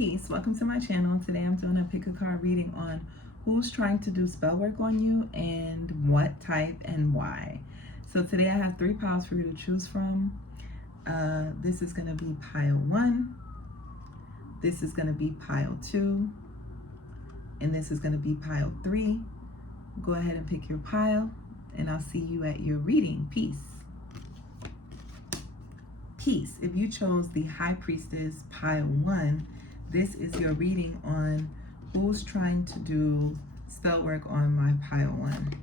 Peace, welcome to my channel. Today I'm doing a pick a card reading on who's trying to do spell work on you and what type and why. So today I have 3 piles for you to choose from. This is going to be pile 1, this is going to be pile 2, and this is going to be pile 3. Go ahead and pick your pile and I'll see you at your reading. Peace. Peace. If you chose the High Priestess pile 1, this is your reading on who's trying to do spell work on my pile 1.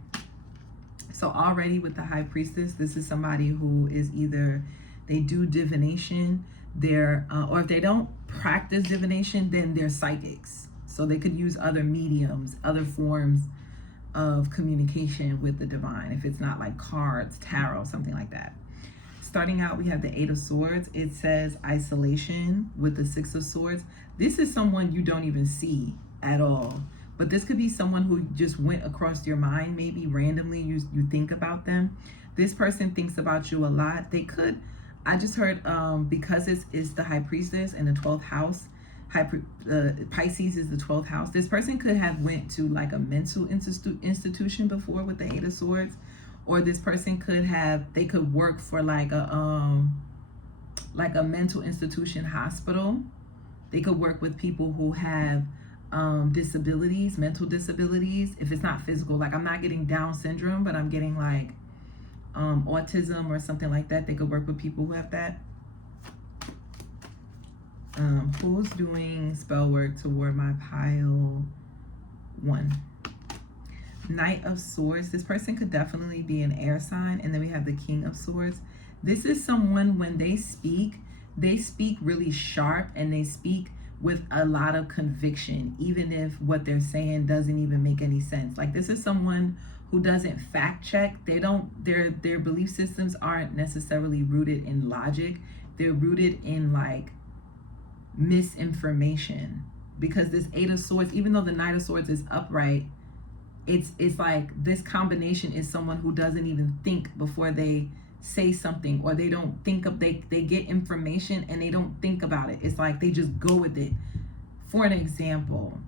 So already with the High Priestess, this is somebody who is either they do divination, or if they don't practice divination, then they're psychics. So they could use other mediums, other forms of communication with the divine. If it's not like cards, tarot, something like that. Starting out, we have the 8 of Swords. It says isolation with the 6 of Swords. This is someone you don't even see at all. But this could be someone who just went across your mind, maybe randomly you think about them. This person thinks about you a lot. They could, I just heard, because it's the High Priestess in the 12th house, Pisces is the 12th house. This person could have went to like a mental institution before with the 8 of Swords. Or this person they could work for like a mental institution hospital. They could work with people who have disabilities, mental disabilities. If it's not physical, like I'm not getting Down syndrome, but I'm getting like autism or something like that. They could work with people who have that. Who's doing spell work toward my pile 1? Knight of Swords. This person could definitely be an air sign. And then we have the King of Swords. This is someone, when they speak really sharp and they speak with a lot of conviction, even if what they're saying doesn't even make any sense. Like this is someone who doesn't fact check. Their belief systems aren't necessarily rooted in logic. They're rooted in like misinformation. Because this 8 of Swords, even though the Knight of Swords is upright, it's like this combination is someone who doesn't even think before they say something, or they don't think of, they get information and they don't think about it. It's like they just go with it. For an example,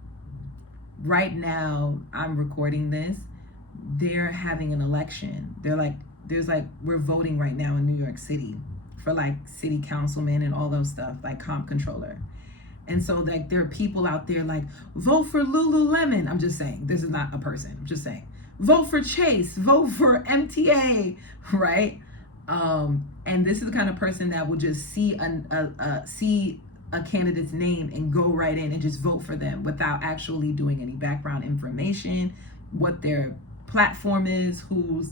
right now I'm recording this, they're having an election. We're voting right now in New York City for like city councilman and all those stuff, like comp controller. And so like there are people out there like, vote for Lululemon. I'm just saying, this is not a person. I'm just saying, vote for Chase, vote for MTA, right? And this is the kind of person that will just see a candidate's name and go right in and just vote for them without actually doing any background information, what their platform is, who's,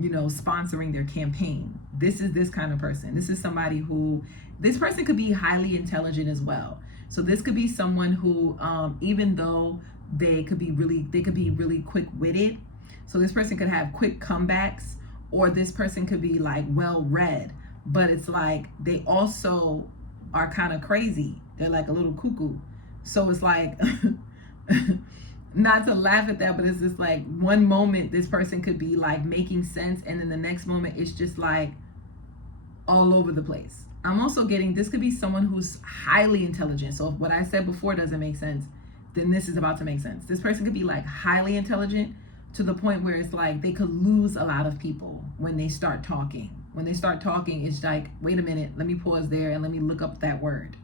sponsoring their campaign. This is this kind of person. This is somebody who, this person could be highly intelligent as well. So this could be someone who, even though they could be really quick-witted. So this person could have quick comebacks, or this person could be like well-read, but it's like they also are kind of crazy. They're like a little cuckoo. So it's like, not to laugh at that, but it's just like one moment this person could be like making sense, and then the next moment it's just like all over the place. I'm also getting, this could be someone who's highly intelligent. So if what I said before doesn't make sense, then this is about to make sense. This person could be like highly intelligent to the point where it's like they could lose a lot of people when they start talking. When they start talking, it's like, wait a minute, let me pause there and let me look up that word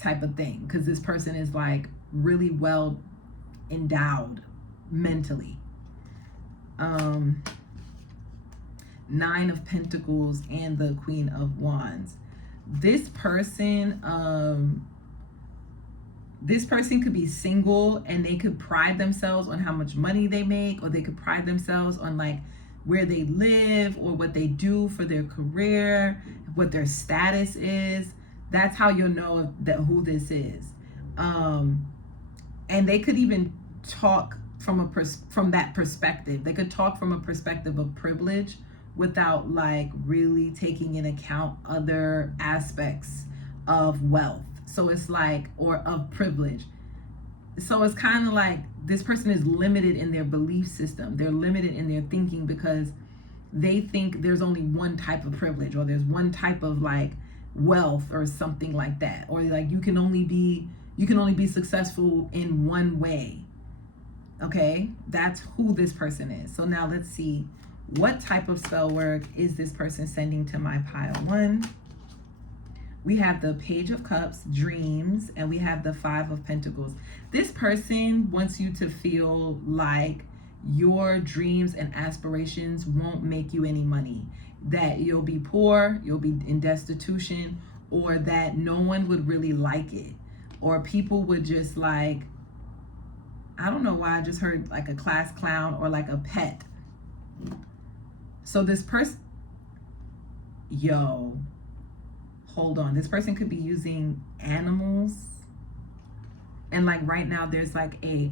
type of thing. Because this person is like really well endowed mentally. 9 of Pentacles and the Queen of Wands. This person could be single, and they could pride themselves on how much money they make, or they could pride themselves on like where they live or what they do for their career, what their status is. That's how you'll know who this is. And they could even talk from that perspective. They could talk from a perspective of privilege, without like really taking in account other aspects of wealth. So it's like, or of privilege. So it's kind of like this person is limited in their belief system. They're limited in their thinking because they think there's only one type of privilege, or there's one type of like wealth or something like that. Or like you can only be You can only be successful in one way. Okay, that's who this person is. So now let's see, what type of spell work is this person sending to my pile one? We have the Page of Cups, dreams, and we have the Five of Pentacles. This person wants you to feel like your dreams and aspirations won't make you any money, that you'll be poor, you'll be in destitution, or that no one would really like it, or people would just like, I don't know why I just heard like a class clown or like a pet. So this person, yo, hold on. This person could be using animals. And like right now there's like a,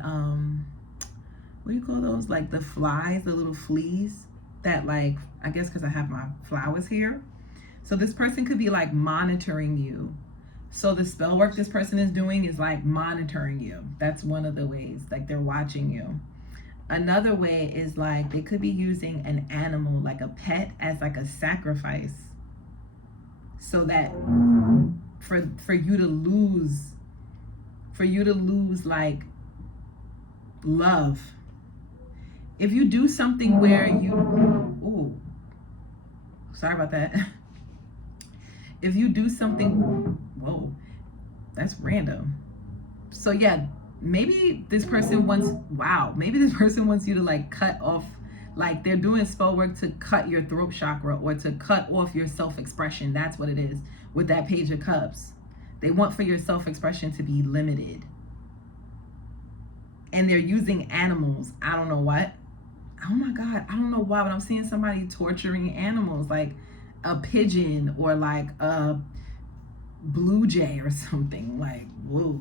what do you call those? Like the flies, the little fleas that like, I guess because I have my flowers here. So this person could be like monitoring you. So the spell work this person is doing is like monitoring you. That's one of the ways, like they're watching you. Another way is like they could be using an animal, like a pet, as like a sacrifice. So that for you to lose like love. If you do something where you, oh, sorry about that. If you do something, whoa, that's random. So yeah, maybe this person wants, maybe this person wants you to like cut off, like they're doing spell work to cut your throat chakra or to cut off your self-expression. That's what it is with that Page of Cups. They want for your self-expression to be limited. And they're using animals. I don't know what. Oh my God, I don't know why, but I'm seeing somebody torturing animals, like a pigeon or like a blue jay or something. Like, whoa.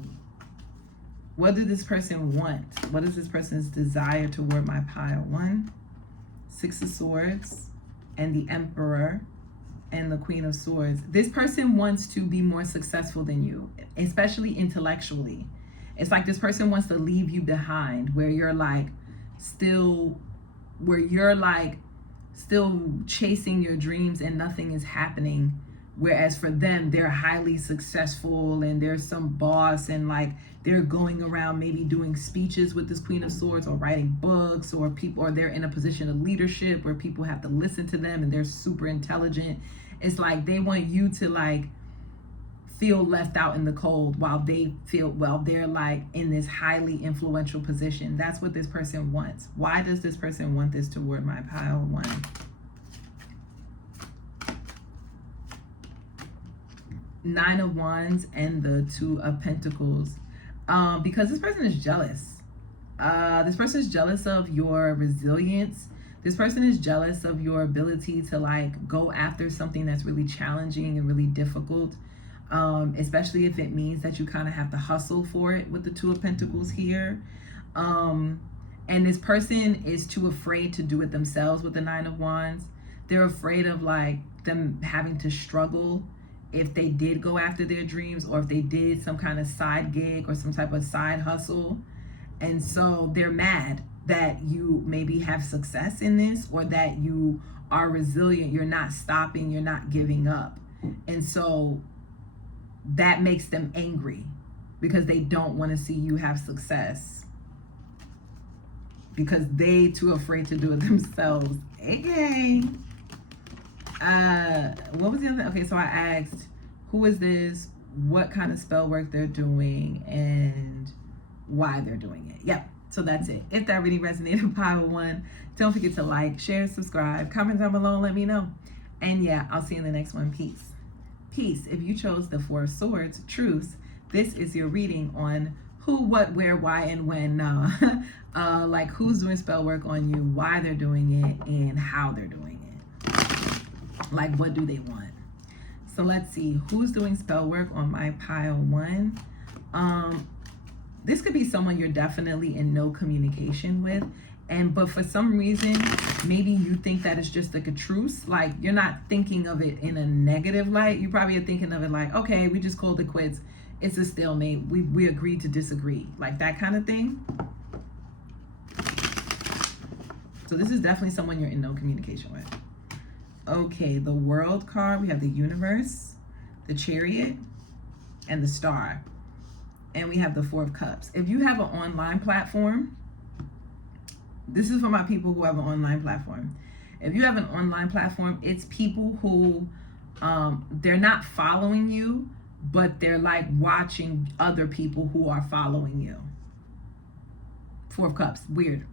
What did this person want? What is this person's desire toward my pile one? Six of Swords and the Emperor and the Queen of Swords. This person wants to be more successful than you, especially intellectually. It's like this person wants to leave you behind, where you're like still chasing your dreams and nothing is happening. Whereas for them, they're highly successful and there's some boss and like they're going around maybe doing speeches with this Queen of Swords or writing books, or people, or they're in a position of leadership where people have to listen to them and they're super intelligent. It's like they want you to like feel left out in the cold while they're like in this highly influential position. That's what this person wants. Why does this person want this toward my pile one? Nine of Wands and the Two of Pentacles. Because this person is jealous. This person is jealous of your resilience. This person is jealous of your ability to like go after something that's really challenging and really difficult. Especially if it means that you kind of have to hustle for it with the Two of Pentacles here. And this person is too afraid to do it themselves with the Nine of Wands. They're afraid of like them having to struggle if they did go after their dreams, or if they did some kind of side gig or some type of side hustle. And so they're mad that you maybe have success in this, or that you are resilient, you're not stopping, you're not giving up. And so that makes them angry because they don't want to see you have success, because they too afraid to do it themselves. Okay. What was the other? Okay, so I asked, who is this, what kind of spell work they're doing, and why they're doing it. Yep, so that's it. If that really resonated, pile one, don't forget to like, share, subscribe, comment down below, let me know. And yeah, I'll see you in the next one. Peace. Peace. If you chose the Four of Swords, truth, this is your reading on who, what, where, why, and when. Like who's doing spell work on you, why they're doing it, and how they're doing it. Like, what do they want? So let's see, who's doing spell work on my pile one? This could be someone you're definitely in no communication with, but for some reason, maybe you think that it's just like a truce. Like, you're not thinking of it in a negative light. You probably are thinking of it like, okay, we just called it quits. It's a stalemate. We agreed to disagree. Like that kind of thing. So this is definitely someone you're in no communication with. Okay, the World card, we have the Universe, the Chariot, and the Star. and we have the Four of Cups. If you have an online platform, this is for my people who have an online platform. If you have an online platform, it's people who they're not following you, but they're like watching other people who are following you. Four of Cups, weird.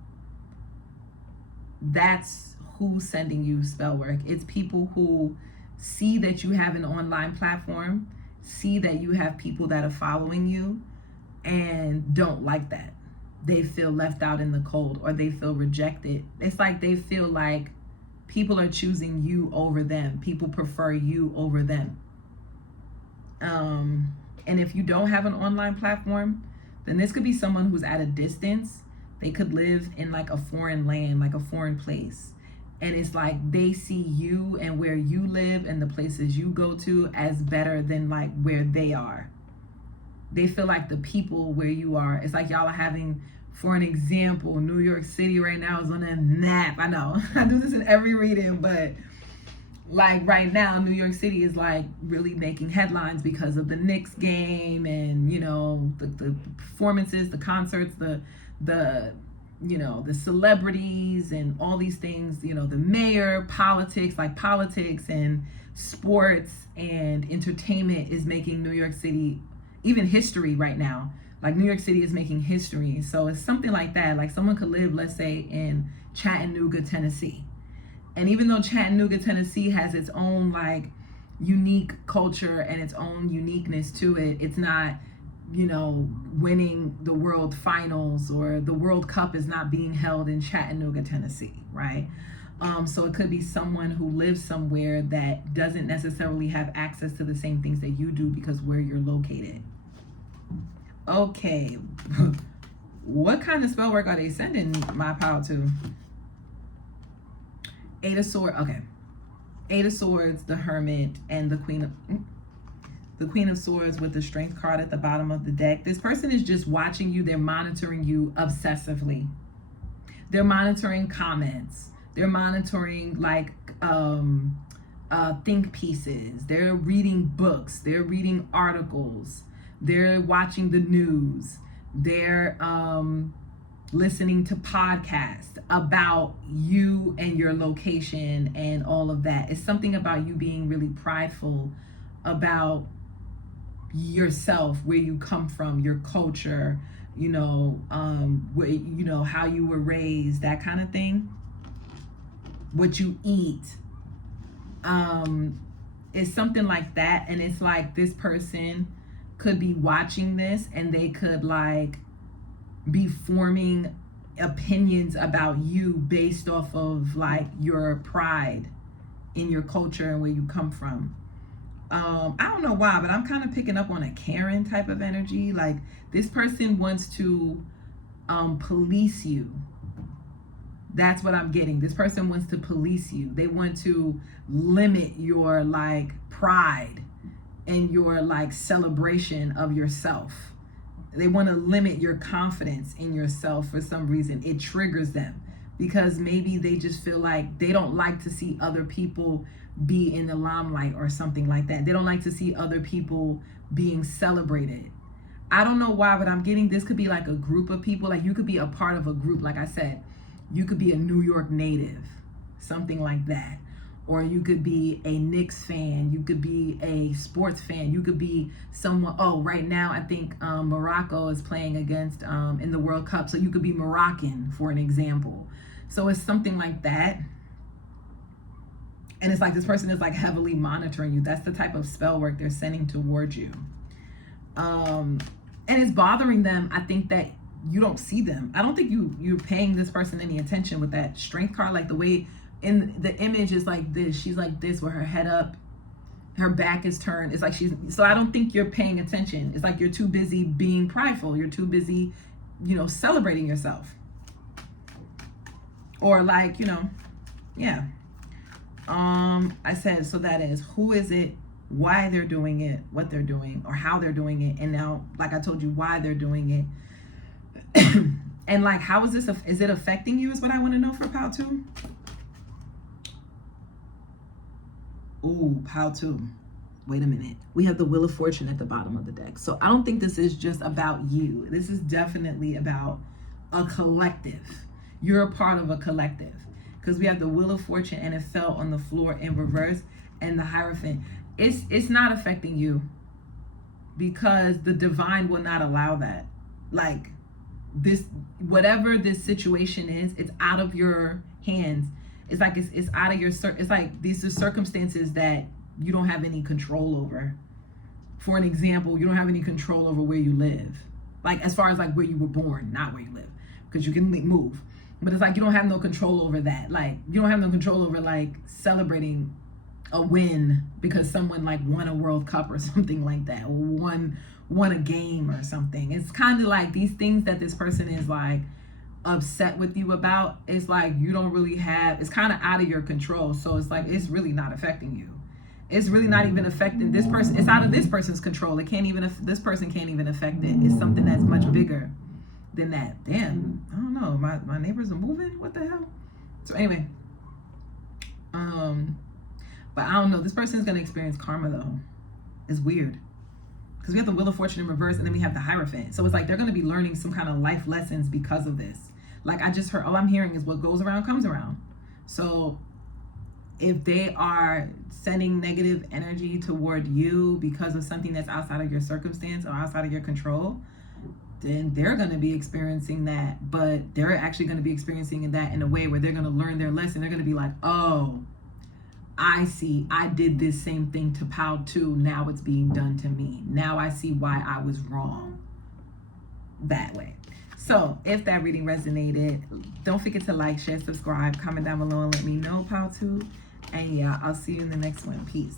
That's who's sending you spell work. It's people who see that you have an online platform, see that you have people that are following you, and don't like that. They feel left out in the cold, or they feel rejected. It's like they feel like people are choosing you over them. People prefer you over them. And if you don't have an online platform, then this could be someone who's at a distance. They could live in like a foreign land, like a foreign place. And it's like they see you and where you live and the places you go to as better than like where they are. They feel like the people where you are, it's like y'all are having, for an example, New York City right now is on a nap. I know, I do this in every reading, but like right now, New York City is like really making headlines because of the Knicks game and, you know, the performances, the concerts, the you know, the celebrities and all these things, you know, the mayor, politics and sports and entertainment is making New York City even history right now. Like New York City is making history. So it's something like that. Like someone could live, let's say, in Chattanooga, Tennessee. And even though Chattanooga, Tennessee has its own like unique culture and its own uniqueness to it, it's not, you know, winning the world finals, or the World Cup is not being held in Chattanooga, Tennessee, right? So it could be someone who lives somewhere that doesn't necessarily have access to the same things that you do because where you're located. Okay, what kind of spell work are they sending my pile to? Eight of Swords, okay. Eight of Swords, the Hermit, and the Queen of Swords with the Strength card at the bottom of the deck. This person is just watching you. They're monitoring you obsessively. They're monitoring comments. They're monitoring like think pieces. They're reading books. They're reading articles. They're watching the news. They're listening to podcasts about you and your location and all of that. It's something about you being really prideful about yourself, where you come from, your culture, you know, where, you know, how you were raised, that kind of thing, what you eat. It's something like that. And it's like this person could be watching this and they could like be forming opinions about you based off of like your pride in your culture and where you come from. I don't know why, but I'm kind of picking up on a Karen type of energy. Like this person wants to police you. That's what I'm getting. This person wants to police you. They want to limit your like pride and your like celebration of yourself. They want to limit your confidence in yourself for some reason. It triggers them because maybe they just feel like they don't like to see other people be in the limelight or something like that. They don't like to see other people being celebrated. I don't know why, but I'm getting this could be like a group of people. Like you could be a part of a group. Like I said, you could be a New York native, something like that. Or you could be a Knicks fan. You could be a sports fan. You could be someone, oh, right now I think Morocco is playing against in the World Cup. So you could be Moroccan, for an example. So it's something like that. And it's like this person is like heavily monitoring you. That's the type of spell work they're sending towards you. And it's bothering them, I think, that you don't see them. I don't think you're paying this person any attention with that Strength card. Like the way in the image is like this. She's like this with her head up. Her back is turned. It's like so I don't think you're paying attention. It's like you're too busy being prideful. You're too busy, you know, celebrating yourself. Or like, you know, yeah. I said, so that is, who is it, why they're doing it, what they're doing, or how they're doing it. And now, like I told you, why they're doing it. And like, how is this, is it affecting you is what I want to know for pile 2. Ooh, pile 2. wait a minute. We have the Wheel of Fortune at the bottom of the deck. So I don't think this is just about you. This is definitely about a collective. You're a part of a collective. Because we have the Wheel of Fortune and it fell on the floor in reverse, and the Hierophant. It's not affecting you because the divine will not allow that. Like this, whatever this situation is, it's out of your hands. It's like it's out of your, it's like these are circumstances that you don't have any control over. For an example, you don't have any control over where you live. Like as far as like where you were born, not where you live, because you can move. But it's like you don't have no control over that. Like you don't have no control over like celebrating a win because someone like won a World Cup or something like that, or won a game or something. It's kind of like these things that this person is like upset with you about. It's like you don't really have, it's kind of out of your control. So it's like it's really not affecting you. It's really not even affecting this person. It's out of this person's control. It can't even, this person can't even affect it. It's something that's much bigger than that. Damn, I don't know. My neighbors are moving. What the hell? So anyway, but I don't know. This person is gonna experience karma though. It's weird because we have the Wheel of Fortune in reverse, and then we have the Hierophant. So it's like they're gonna be learning some kind of life lessons because of this. Like I just heard, all I'm hearing is what goes around comes around. So if they are sending negative energy toward you because of something that's outside of your circumstance or outside of your control, then they're going to be experiencing that. But they're actually going to be experiencing that in a way where they're going to learn their lesson. They're going to be like, oh, I see. I did this same thing to Pal too. Now it's being done to me. Now I see why I was wrong that way. So if that reading resonated, don't forget to like, share, subscribe, comment down below and let me know, Pal too. And yeah, I'll see you in the next one. Peace.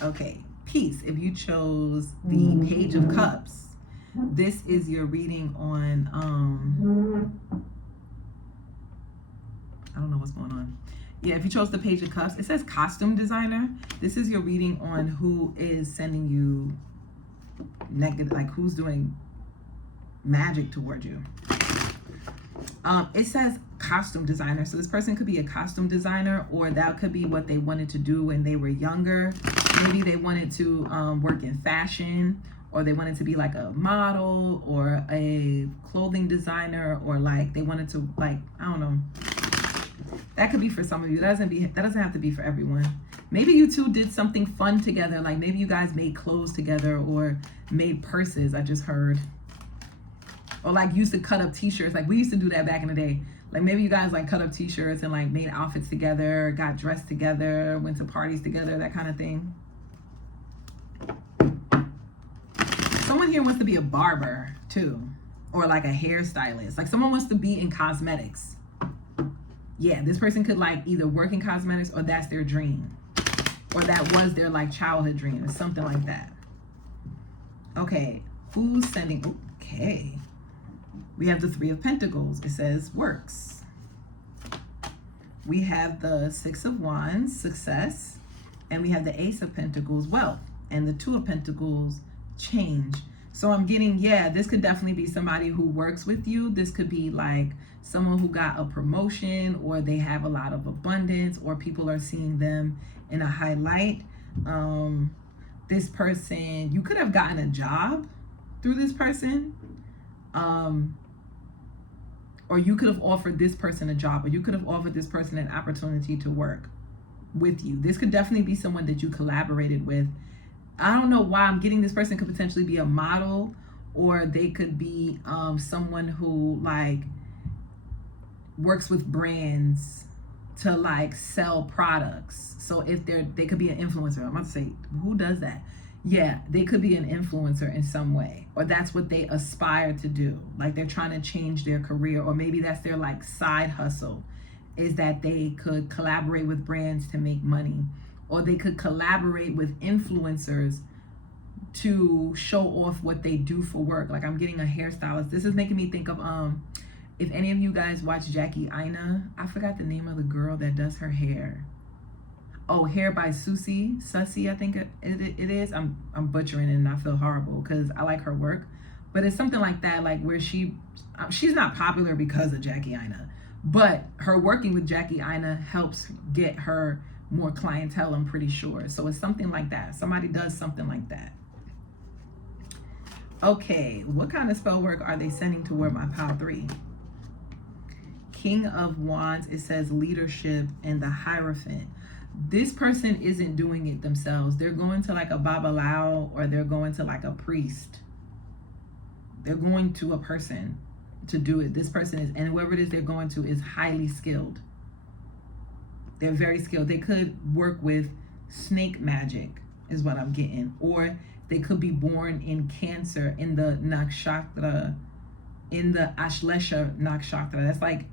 Okay. Peace. If you chose the Page of Cups, this is your reading on I don't know what's going on. Yeah, if you chose the Page of Cups, it says costume designer. This is your reading on who is sending you negative, like who's doing magic toward you. It says costume designer. So this person could be a costume designer, or that could be what they wanted to do when they were younger. Maybe they wanted to work in fashion, or they wanted to be like a model or a clothing designer, or like they wanted to, like, I don't know. That could be for some of you. That doesn't have to be for everyone. Maybe you two did something fun together. Like maybe you guys made clothes together or made purses. I just heard. Or like used to cut up t-shirts. Like we used to do that back in the day. Like maybe you guys like cut up t-shirts and like made outfits together, got dressed together, went to parties together, that kind of thing. Someone here wants to be a barber too, or like a hairstylist. Like someone wants to be in cosmetics. Yeah, this person could like either work in cosmetics, or that's their dream, or that was their like childhood dream or something like that. Okay, who's sending? Okay, we have the Three of Pentacles. It says works. We have the Six of Wands, success, and we have the Ace of Pentacles, wealth, and the Two of Pentacles, change. So I'm getting, yeah, this could definitely be somebody who works with you. This could be like someone who got a promotion, or they have a lot of abundance, or people are seeing them in a high light. This person, you could have gotten a job through this person, or you could have offered this person a job, or you could have offered this person an opportunity to work with you. This could definitely be someone that you collaborated with. I don't know why I'm getting this person could potentially be a model, or they could be someone who like works with brands to like sell products. So if they could be an influencer. I'm about to say, who does that? Yeah, they could be an influencer in some way, or that's what they aspire to do. Like they're trying to change their career, or maybe that's their like side hustle, is that they could collaborate with brands to make money. Or they could collaborate with influencers to show off what they do for work. Like I'm getting a hairstylist. This is making me think of, if any of you guys watch Jackie Aina, I forgot the name of the girl that does her hair. Oh, Hair by Susie, I think it is. I'm butchering it and I feel horrible because I like her work. But it's something like that, like where she's not popular because of Jackie Aina, but her working with Jackie Aina helps get her more clientele, I'm pretty sure. So it's something like that. Somebody does something like that. Okay, what kind of spell work are they sending toward my pile 3? King of Wands, it says leadership, and the Hierophant. This person isn't doing it themselves. They're going to like a babalao, or they're going to like a priest. They're going to a person to do it. This person is, and whoever it is they're going to is highly skilled. They're very skilled. They could work with snake magic, is what I'm getting. Or they could be born in Cancer, in the nakshatra, in the Ashlesha nakshatra. That's like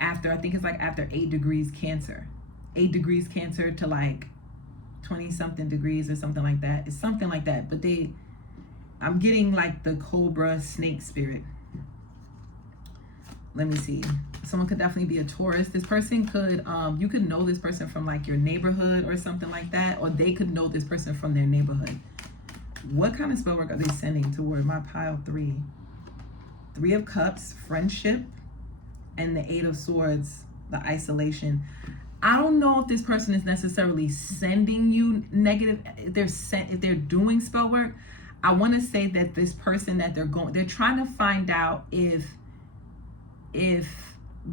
after, I think it's like after 8 degrees Cancer. 8 degrees Cancer to like 20 something degrees or something like that. It's something like that. But I'm getting like the cobra snake spirit. Let me see. Someone could definitely be a Taurus. This person could, you could know this person from like your neighborhood or something like that, or they could know this person from their neighborhood. What kind of spell work are they sending toward my pile 3? 3 of Cups, friendship, and the 8 of Swords, the isolation. I don't know if this person is necessarily sending you negative, if they're doing spell work. I want to say that this person that they're trying to find out if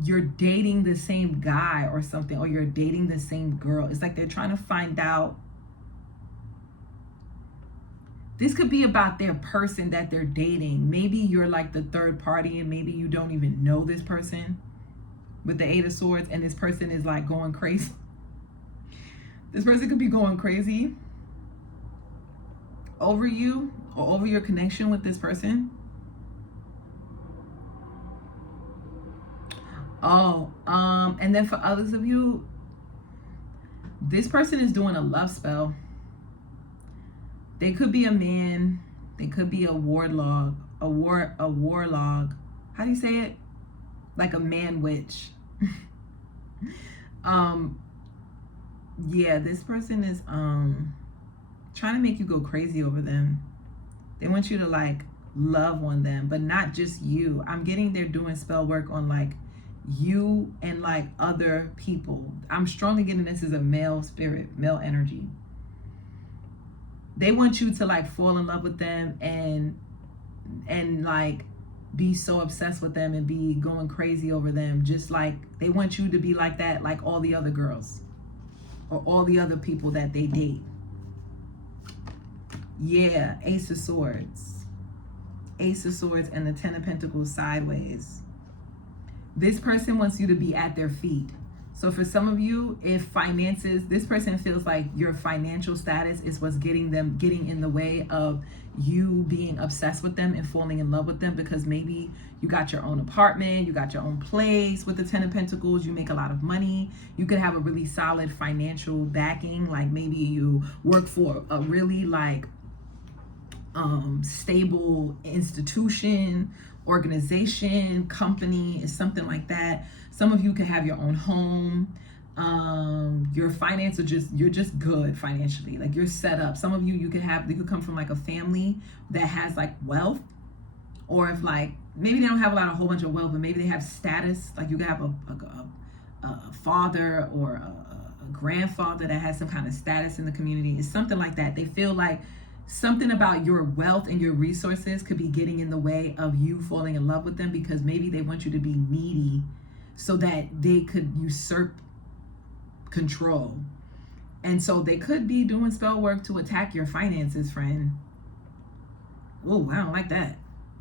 you're dating the same guy or something, or you're dating the same girl. It's like they're trying to find out. This could be about their person that they're dating. Maybe you're like the third party, and maybe you don't even know this person with the 8 of Swords, and this person is like going crazy. This person could be going crazy over you or over your connection with this person. And then for others of you, this person is doing a love spell. They could be a man. They could be a warlock. A warlock. How do you say it? Like a man witch. Yeah, this person is trying to make you go crazy over them. They want you to like love on them, but not just you. I'm getting they're doing spell work on like you and like other people. I'm strongly getting this as a male spirit, male energy. They want you to like fall in love with them and like be so obsessed with them and be going crazy over them. Just like they want you to be like that, like all the other girls or all the other people that they date. Yeah, Ace of Swords. Ace of Swords and the 10 of Pentacles sideways. This person wants you to be at their feet. So for some of you, if finances, this person feels like your financial status is what's getting in the way of you being obsessed with them and falling in love with them, because maybe you got your own apartment, you got your own place with the 10 of Pentacles, you make a lot of money, you could have a really solid financial backing, like maybe you work for a really like stable institution, organization, company, is something like that. Some of you could have your own home. Your finances are you're just good financially, like you're set up. Some of you could come from like a family that has like wealth, or if like maybe they don't have a whole bunch of wealth, but maybe they have status. Like you could have a father or a grandfather that has some kind of status in the community. It's something like that. They feel like something about your wealth and your resources could be getting in the way of you falling in love with them, because maybe they want you to be needy so that they could usurp control. And so they could be doing spell work to attack your finances, friend. Oh, I don't like that.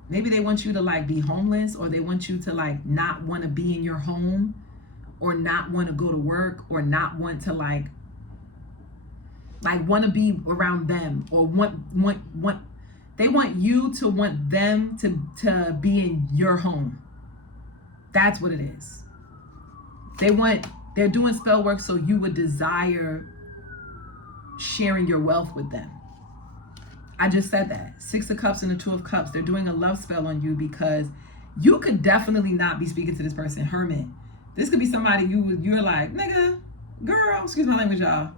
Maybe they want you to like be homeless, or they want you to like not want to be in your home, or not want to go to work, or not want to like want to be around them, or they want you to want them to be in your home. That's what it is. They're doing spell work so you would desire sharing your wealth with them. I just said that. 6 of Cups and the 2 of Cups. They're doing a love spell on you, because you could definitely not be speaking to this person. Hermit. This could be somebody you're like, nigga, girl, excuse my language, y'all.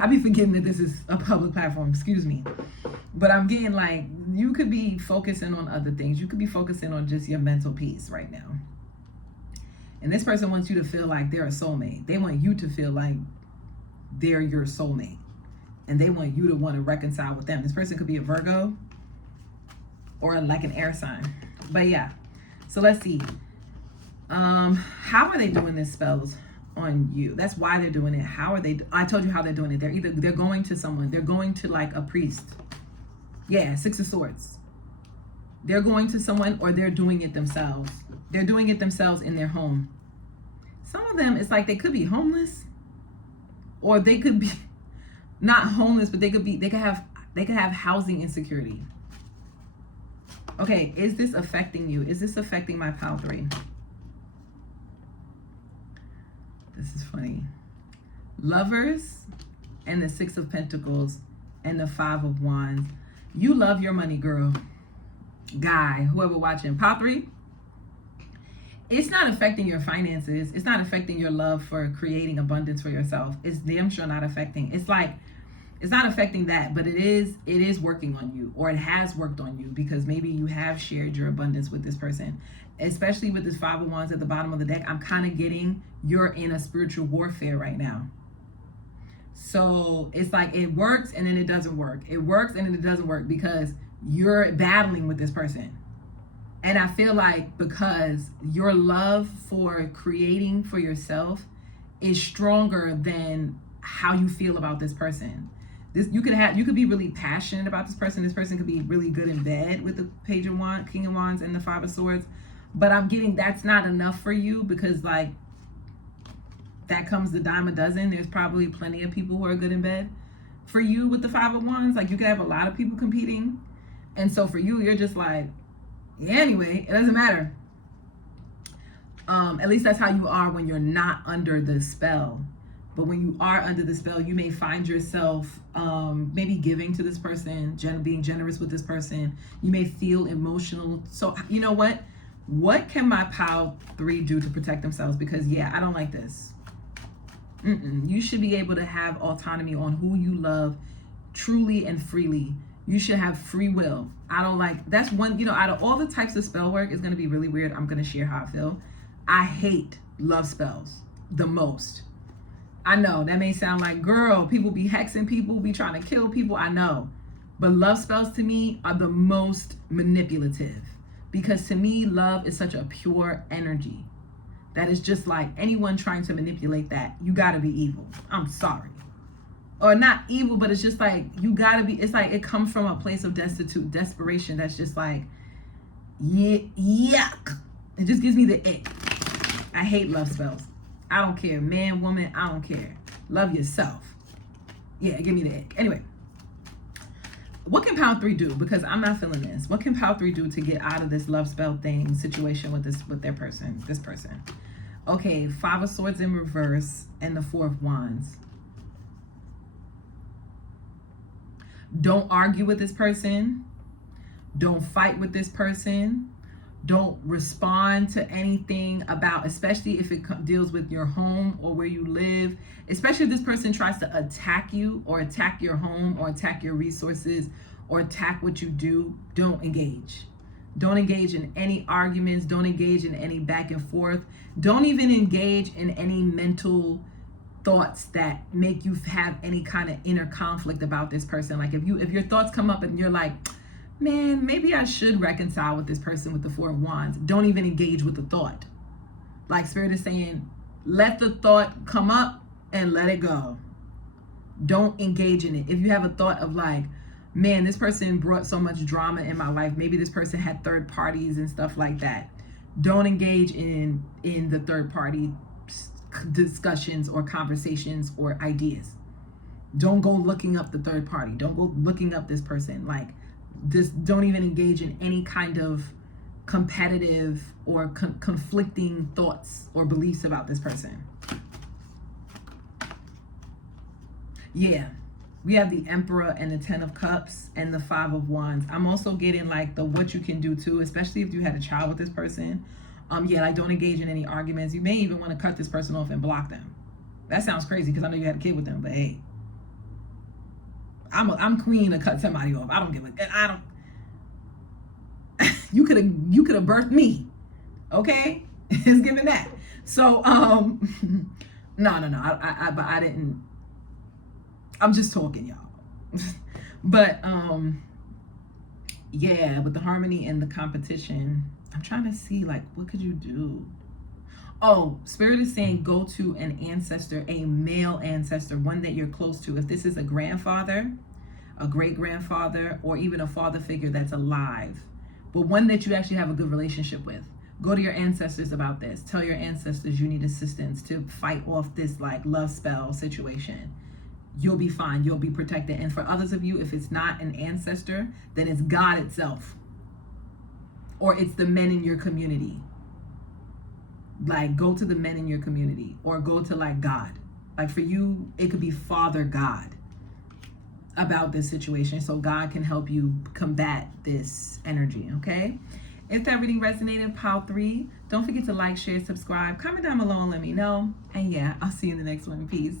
I be forgetting that this is a public platform, excuse me. But I'm getting like, you could be focusing on other things. You could be focusing on just your mental peace right now. And this person wants you to feel like they're a soulmate. They want you to feel like they're your soulmate. And they want you to want to reconcile with them. This person could be a Virgo or like an air sign. But yeah, so let's see. How are they doing this spells on you? That's why they're doing it. How are they? I told you how they're doing it. They're going to someone. They're going to like a priest. Yeah, Six of Swords. They're going to someone, or they're doing it themselves. They're doing it themselves in their home. Some of them, it's like they could be homeless, or they could be not homeless, but they could have housing insecurity. Okay, is this affecting you? Is this affecting my pile 3? This is funny. Lovers and the Six of Pentacles and the Five of Wands. You love your money, girl. Guy, whoever watching. Pile 3. It's not affecting your finances. It's not affecting your love for creating abundance for yourself. It's damn sure not affecting. It's like, it's not affecting that, but it is working on you, or it has worked on you, because maybe you have shared your abundance with this person. Especially with this Five of Wands at the bottom of the deck, I'm kind of getting you're in a spiritual warfare right now. So it's like it works and then it doesn't work. It works and then it doesn't work because you're battling with this person. And I feel like because your love for creating for yourself is stronger than how you feel about this person. You could be really passionate about this person. This person could be really good in bed with the Page of Wands, King of Wands, and the Five of Swords. But I'm getting that's not enough for you, because like that comes the dime a dozen. There's probably plenty of people who are good in bed. For you with the Five of Wands, like you could have a lot of people competing. And so for you, you're just like, yeah, anyway, it doesn't matter. At least that's how you are when you're not under the spell. But when you are under the spell, you may find yourself maybe giving to this person, being generous with this person. You may feel emotional. So you know what? What can my pile 3 do to protect themselves? Because yeah, I don't like this. You should be able to have autonomy on who you love truly and freely. You should have free will. I don't like, that's one, out of all the types of spell work, it's going to be really weird. I'm going to share how I feel. I hate love spells the most. I know that may sound like, girl, people be hexing people, be trying to kill people. I know. But love spells to me are the most manipulative, because to me, love is such a pure energy that is just like anyone trying to manipulate that. You got to be evil. I'm sorry. Or not evil, but it's just like, you got to be, it's like it comes from a place of desperation that's just like, yuck. It just gives me the ick. I hate love spells. I don't care. Man, woman, I don't care. Love yourself. Yeah, give me the ick. Anyway, what can pile 3 do? Because I'm not feeling this. What can pile 3 do to get out of this love spell thing situation with this person? Okay, Five of Swords in reverse and the Four of Wands. Don't argue with this person. Don't fight with this person. Don't respond to anything about, especially if it deals with your home or where you live, especially if this person tries to attack you or attack your home or attack your resources or attack what you do. Don't engage. Don't engage in any arguments. Don't engage in any back and forth. Don't even engage in any mental thoughts that make you have any kind of inner conflict about this person. Like if your thoughts come up and you're like, man, maybe I should reconcile with this person with the Four of Wands, don't even engage with the thought. Like Spirit is saying, let the thought come up and let it go. Don't engage in it. If you have a thought of like, man, this person brought so much drama in my life, maybe this person had third parties and stuff like that, don't engage in the third party discussions or conversations or ideas. Don't go looking up the third party. Don't go looking up this person. Like, just don't even engage in any kind of competitive or conflicting thoughts or beliefs about this person. Yeah, we have the Emperor and the Ten of Cups and the Five of Wands. I'm also getting like the what you can do too, especially if you had a child with this person. Yeah, like don't engage in any arguments. You may even want to cut this person off and block them. That sounds crazy because I know you had a kid with them, but hey, I'm queen to cut somebody off. I don't give a, I don't. You could have birthed me, okay? It's given that. So, no. But I didn't. I'm just talking, y'all. But, yeah, with the harmony and the competition, I'm trying to see, like, what could you do? Oh, Spirit is saying go to an ancestor, a male ancestor, one that you're close to. If this is a grandfather, a great grandfather, or even a father figure that's alive, but one that you actually have a good relationship with. Go to your ancestors about this. Tell your ancestors you need assistance to fight off this like love spell situation. You'll be fine. You'll be protected. And for others of you, if it's not an ancestor, then it's God itself. Or it's the men in your community. Like, go to the men in your community, or go to like God. Like for you, it could be Father God about this situation, so God can help you combat this energy. Okay, if that reading resonated, pile 3, don't forget to like, share, subscribe, comment down below and let me know. And yeah, I'll see you in the next one. Peace.